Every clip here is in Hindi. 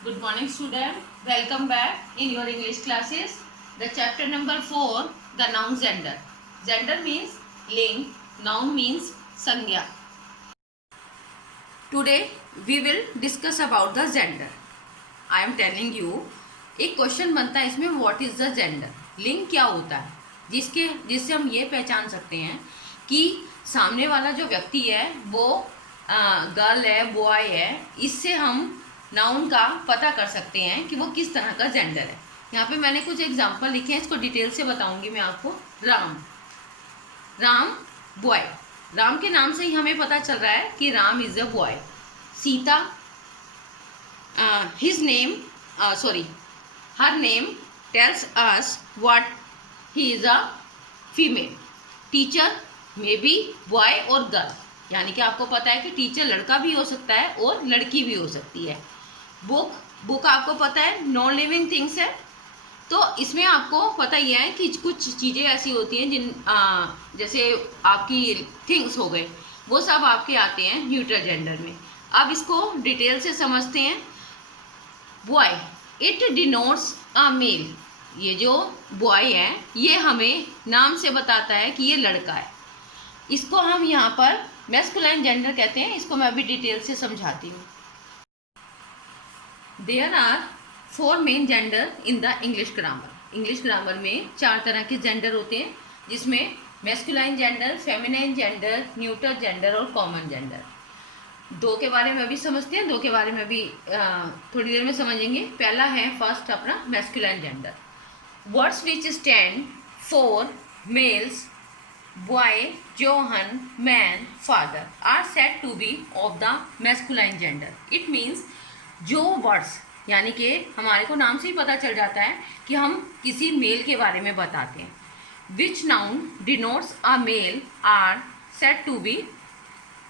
Good morning, student. Welcome back in your English classes. The chapter number 4, the noun gender. Gender means ling, noun means sangya. Today we will discuss about the gender. I am telling you, एक क्वेश्चन बनता है इसमें, व्हाट इज द जेंडर, लिंग क्या होता है, जिससे हम ये पहचान सकते हैं कि सामने वाला जो व्यक्ति है वो गर्ल है, बॉय है। इससे हम नाउन का पता कर सकते हैं कि वो किस तरह का जेंडर है। यहाँ पे मैंने कुछ एग्जांपल लिखे हैं, इसको डिटेल से बताऊंगी मैं आपको। राम बॉय, राम के नाम से ही हमें पता चल रहा है कि Ram is a boy. Sita, his name her name tells us what he is a female. Teacher may be boy और गर्ल, यानी कि आपको पता है कि टीचर लड़का भी हो सकता है और लड़की भी हो सकती है। बुक आपको पता है नॉन लिविंग थिंग्स है, तो इसमें आपको पता ही है कि कुछ चीज़ें ऐसी होती हैं जैसे आपकी थिंग्स हो गए, वो सब आपके आते हैं न्यूट्रल जेंडर में। अब इसको डिटेल से समझते हैं। Boy, it denotes a male. ये जो बॉय है ये हमें नाम से बताता है कि ये लड़का है। इसको हम यहाँ पर मैस्कुलाइन जेंडर कहते हैं। इसको मैं अभी डिटेल से समझाती हूँ। There are 4 main gender in the English grammar. English grammar में 4 तरह के जेंडर होते हैं, जिसमें masculine gender, feminine gender, neutral gender और कॉमन जेंडर। 2 के बारे में अभी समझते हैं, 2 के बारे में अभी थोड़ी देर में समझेंगे। पहला है फर्स्ट अपना masculine gender. Words which stand for males, boy, John, man, father are said to be of the masculine gender. It means जो वर्ड्स, यानी कि हमारे को नाम से ही पता चल जाता है कि हम किसी मेल के बारे में बताते हैं। Which noun denotes a male are said to be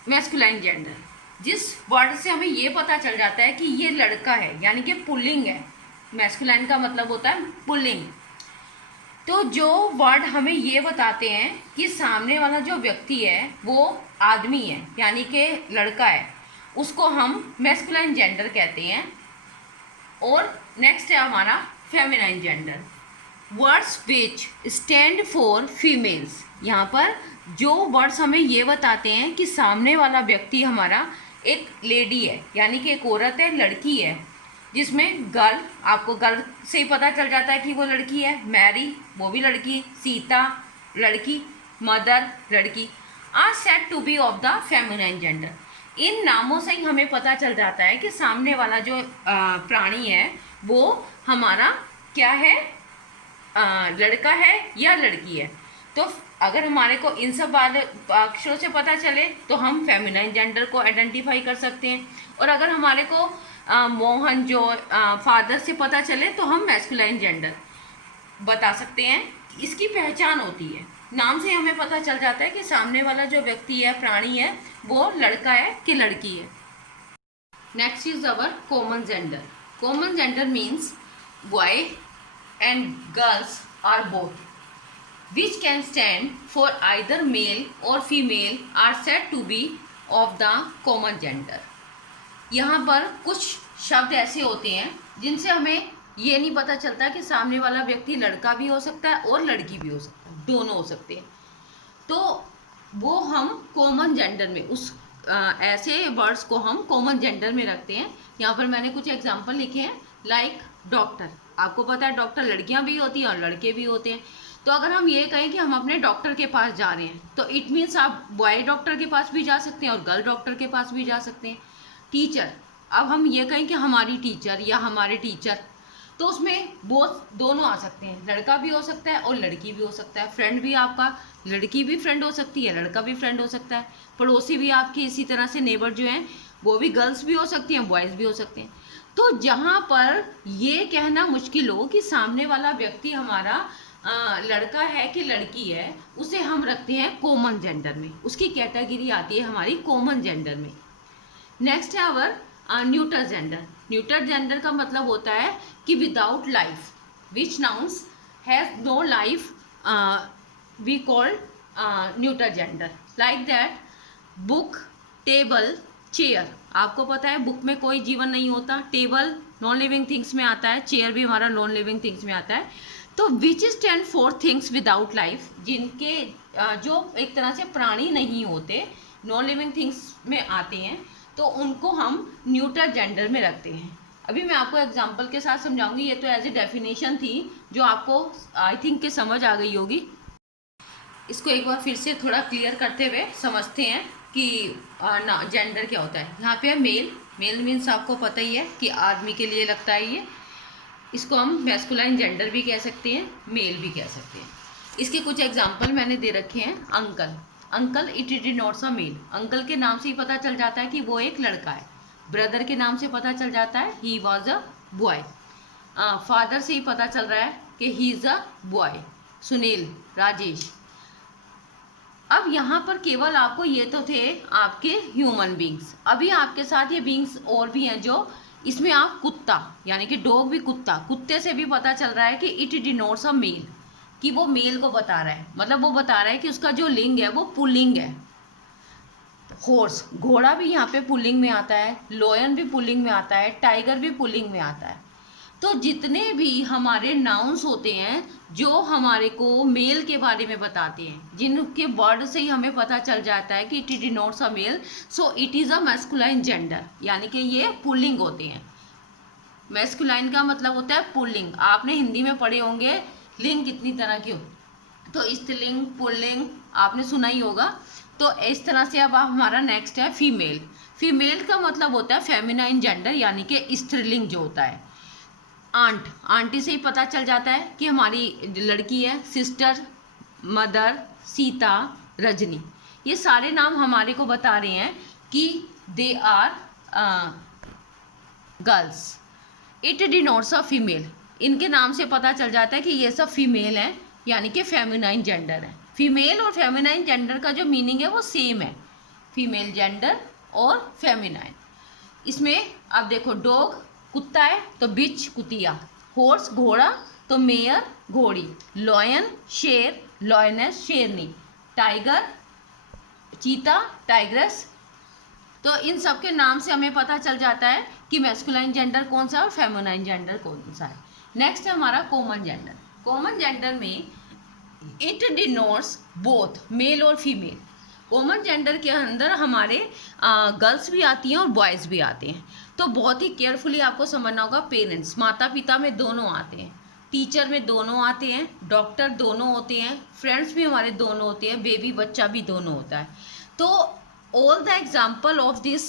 masculine gender. जिस वर्ड से हमें ये पता चल जाता है कि ये लड़का है, यानी कि पुल्लिंग है। मैस्कुलाइन का मतलब होता है पुल्लिंग। तो जो वर्ड हमें ये बताते हैं कि सामने वाला जो व्यक्ति है वो आदमी है, यानी कि लड़का है, उसको हम मैस्कुलाइन जेंडर कहते हैं। और नेक्स्ट है हमारा feminine gender. Words which stand for females. यहाँ पर जो वर्ड्स हमें ये बताते हैं कि सामने वाला व्यक्ति हमारा एक लेडी है, यानी कि एक औरत है, लड़की है। जिसमें गर्ल, आपको गर्ल से ही पता चल जाता है कि वो लड़की है। मैरी, वो भी लड़की। सीता, लड़की। मदर, लड़की। Are said to be of the feminine gender. इन नामों से ही हमें पता चल जाता है कि सामने वाला जो प्राणी है वो हमारा क्या है, लड़का है या लड़की है। तो अगर हमारे को इन सब वाले अक्षरों से पता चले तो हम फेमिनाइन जेंडर को आइडेंटिफाई कर सकते हैं। और अगर हमारे को मोहन जो फादर से पता चले तो हम मैस्कुलाइन जेंडर बता सकते हैं। इसकी पहचान होती है, नाम से हमें पता चल जाता है कि सामने वाला जो व्यक्ति है, प्राणी है, वो लड़का है कि लड़की है। Next is our common gender. Common gender means boy and girls are both, which can stand for either male or female are said to be of the common gender. यहाँ पर कुछ शब्द ऐसे होते हैं जिनसे हमें ये नहीं पता चलता कि सामने वाला व्यक्ति लड़का भी हो सकता है और लड़की भी हो सकता है, दोनों हो सकते हैं। तो वो हम कॉमन जेंडर में ऐसे वर्ड्स को हम कॉमन जेंडर में रखते हैं। यहाँ पर मैंने कुछ एग्जांपल लिखे हैं, लाइक डॉक्टर। आपको पता है डॉक्टर लड़कियाँ भी होती हैं और लड़के भी होते हैं। तो अगर हम ये कहें कि हम अपने डॉक्टर के पास जा रहे हैं तो इट मीन्स आप बॉय डॉक्टर के पास भी जा सकते हैं और गर्ल डॉक्टर के पास भी जा सकते हैं। टीचर, अब हम ये कहें कि हमारी टीचर या हमारे टीचर, तो उसमें बोथ दोनों आ सकते हैं, लड़का भी हो सकता है और लड़की भी हो सकता है। फ्रेंड भी आपका, लड़की भी फ्रेंड हो सकती है, लड़का भी फ्रेंड हो सकता है। पड़ोसी भी आपके इसी तरह से, नेबर जो हैं वो भी गर्ल्स भी हो सकती हैं, बॉयज़ भी हो सकते हैं। तो जहाँ पर ये कहना मुश्किल हो कि सामने वाला व्यक्ति हमारा लड़का है कि लड़की है, उसे हम रखते हैं कॉमन जेंडर में। उसकी कैटेगरी आती है हमारी कॉमन जेंडर में। नेक्स्ट है our neutral gender. Neutral gender का मतलब होता है कि without life, which nouns has no life we called neutral gender. Like that book, table, chair. आपको पता है बुक में कोई जीवन नहीं होता, टेबल नॉन लिविंग थिंग्स में आता है, चेयर भी हमारा नॉन लिविंग थिंग्स में आता है। तो विच stand for things without life, जिनके जो एक तरह से प्राणी नहीं होते, नॉन लिविंग थिंग्स में आते हैं, तो उनको हम न्यूटर जेंडर में रखते हैं। अभी मैं आपको एग्जांपल के साथ समझाऊंगी। ये तो एज ए डेफिनेशन थी जो आपको आई थिंक के समझ आ गई होगी। इसको एक बार फिर से थोड़ा क्लियर करते हुए समझते हैं कि जेंडर क्या होता है। यहाँ पे मेल, मेल मीन्स आपको पता ही है कि आदमी के लिए लगता है ये। इसको हम मैस्कुलाइन जेंडर भी कह सकते हैं, मेल भी कह सकते हैं। इसके कुछ एग्जांपल मैंने दे रखे हैं। Uncle, uncle it denotes a male. Uncle के नाम से ही पता चल जाता है कि वो एक लड़का है। ब्रदर के नाम से पता चल जाता है he was a boy. Father से ही पता चल रहा है कि he is a boy. Sunil, Rajesh. अब यहाँ पर केवल आपको ये तो थे आपके ह्यूमन बींग्स। अभी आपके साथ ये बींग्स और भी हैं जो इसमें आप कुत्ता, यानी कि डॉग भी कुत्ता, कुत्ते से भी पता चल रहा है कि इट डिनोट्स अ मेल, कि वो मेल को बता रहा है। मतलब वो बता रहा है कि उसका जो लिंग है वो पुल्लिंग है। हॉर्स, घोड़ा भी यहाँ पे पुल्लिंग में आता है, लॉयन भी पुल्लिंग में आता है, टाइगर भी पुल्लिंग में आता है। तो जितने भी हमारे नाउन्स होते हैं जो हमारे को मेल के बारे में बताते हैं, जिनके वर्ड से ही हमें पता चल जाता है कि it denotes a male, so it is a masculine gender, यानी कि ये पुल्लिंग होते हैं। मैस्कुलाइन का मतलब होता है पुल्लिंग। आपने हिंदी में पढ़े होंगे लिंग कितनी तरह की हो, तो स्त्रीलिंग, पुल्लिंग आपने सुना ही होगा। तो इस तरह से अब हमारा नेक्स्ट है फीमेल। फीमेल का मतलब होता है फेमिनाइन जेंडर, यानी कि स्त्रीलिंग जो होता है। आंट, आंटी से ही पता चल जाता है कि हमारी लड़की है। सिस्टर, मदर, सीता, रजनी, ये सारे नाम हमारे को बता रहे हैं कि they are girls. It denotes a female, इनके नाम से पता चल जाता है कि ये सब फीमेल हैं, यानी कि फेमिनाइन जेंडर है। फीमेल और फेमिनाइन जेंडर का जो मीनिंग है वो सेम है, फीमेल जेंडर और फेमिनाइन। इसमें अब देखो, डॉग कुत्ता है तो बिच कुतिया, हॉर्स घोड़ा तो मेयर घोड़ी, लॉयन शेर, लॉयनेस शेरनी, टाइगर चीता, टाइग्रेस। तो इन सब के नाम से हमें पता चल जाता है कि मैस्कुलाइन जेंडर कौन सा है और फेमिनाइन जेंडर कौन सा है। नेक्स्ट है हमारा कॉमन जेंडर। कॉमन जेंडर में इट डिनोट्स बोथ मेल और फीमेल। कॉमन जेंडर के अंदर हमारे गर्ल्स भी आती हैं और बॉयज़ भी आते हैं। तो बहुत ही केयरफुली आपको समझना होगा। पेरेंट्स, माता पिता में दोनों आते हैं, टीचर में दोनों आते हैं, डॉक्टर दोनों होते हैं, फ्रेंड्स भी हमारे दोनों होते हैं, बेबी बच्चा भी दोनों होता है। तो all the example of this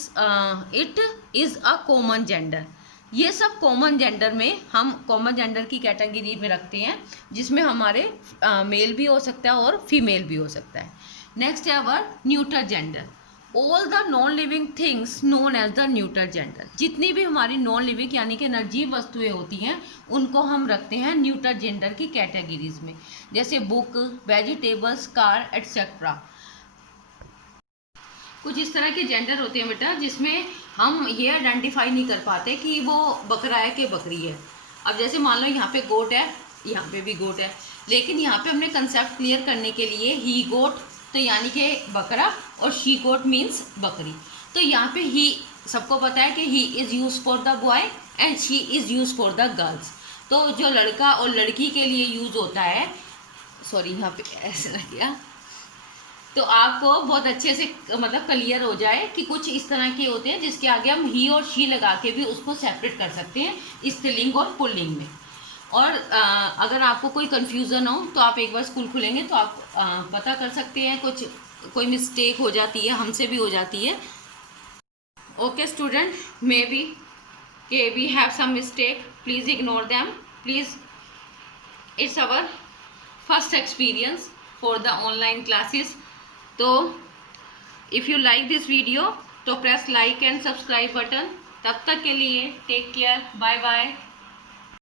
it is a common gender. ये सब कॉमन जेंडर में हम कॉमन जेंडर की कैटेगरी में रखते हैं, जिसमें हमारे मेल भी हो सकता है और फीमेल भी हो सकता है। नेक्स्ट है our neuter gender. All the non living things known as the neuter gender. जितनी भी हमारी नॉन लिविंग यानी कि निर्जीव वस्तुएं होती हैं उनको हम रखते हैं न्यूटर जेंडर की कैटेगरीज में, जैसे बुक, वेजिटेबल्स, कार एटसेट्रा। कुछ इस तरह के जेंडर होते हैं बेटा जिसमें हम ये आइडेंटिफाई नहीं कर पाते कि वो बकरा है कि बकरी है। अब जैसे मान लो यहाँ पे गोट है, यहाँ पे भी गोट है, लेकिन यहाँ पे हमने कंसेप्ट क्लियर करने के लिए ही गोट तो यानी कि बकरा और शी गोट मीन्स बकरी। तो यहाँ पे ही सबको पता है कि he is use for the boy and she is use for the girls. तो जो लड़का और लड़की के लिए यूज़ होता है, सॉरी यहाँ पे ऐसा लग गया, तो आपको बहुत अच्छे से मतलब क्लियर हो जाए कि कुछ इस तरह के होते हैं जिसके आगे हम ही और शी लगा के भी उसको सेपरेट कर सकते हैं स्त्रीलिंग और पुल्लिंग में। और अगर आपको कोई कन्फ्यूज़न हो तो आप एक बार स्कूल खुलेंगे तो आप पता कर सकते हैं। कोई मिस्टेक हो जाती है, हमसे भी हो जाती है। Okay student, may be we have some mistake, please ignore them please. It's our first experience for the online classes. तो if you like this video तो press like and subscribe button. तब तक के लिए टेक केयर, बाय बाय।